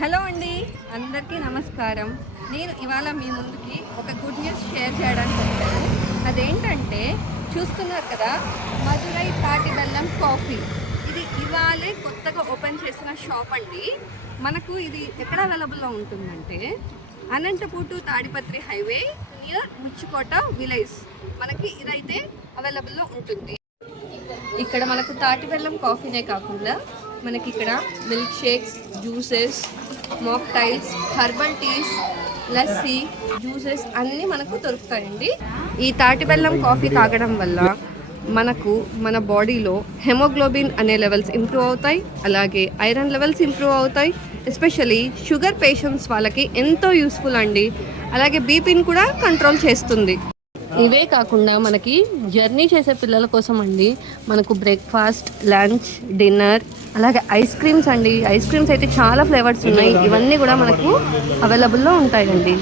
Hello అండి, అందరికీ నమస్కారం. నేను ఇవాళ మీ ముందుకి ఒక గుడ్ న్యూస్ షేర్ చేయడానికి వచ్చాను. అదేంటంటే చూస్తున్నారు కదా, మధురై తాటి బెల్లం కాఫీ. ఇది ఇవాళే కొత్తగా ఓపెన్ చేసిన షాప్ అండి. మనకు ఇది ఎక్కడ అవైలబుల్లో ఉంటుందంటే Anantapur to Tadipatri highway near Muchukota village. మనకి ఇదైతే అవైలబుల్లో ఉంటుంది. ఇక్కడ మనకు తాటి బెల్లం కాఫీనే కాకుండా మనకి ఇక్కడ milk shakes, juices, mocktails, herbal teas, lassi, juices అన్నీ మనకు దొరుకుతాయండి. ఈ తాటి బెల్లం కాఫీ తాగడం వల్ల మనకు మన బాడీలో హెమోగ్లోబిన్ అనే లెవెల్స్ ఇంప్రూవ్ అవుతాయి, అలాగే ఐరన్ లెవెల్స్ ఇంప్రూవ్ అవుతాయి. ఎస్పెషల్లీ షుగర్ పేషెంట్స్ వాళ్ళకి ఎంతో యూస్ఫుల్ అండి. అలాగే బీపీని కూడా కంట్రోల్ చేస్తుంది. ఇవే కాకుండా మనకి జర్నీ చేసే పిల్లల కోసం అండి మనకు బ్రేక్ఫాస్ట్, లంచ్, డిన్నర్, అలాగే ఐస్ క్రీమ్స్ అండి. ఐస్ క్రీమ్స్ అయితే చాలా ఫ్లేవర్స్ ఉన్నాయి. ఇవన్నీ కూడా మనకు అవైలబుల్లో ఉంటాయండి.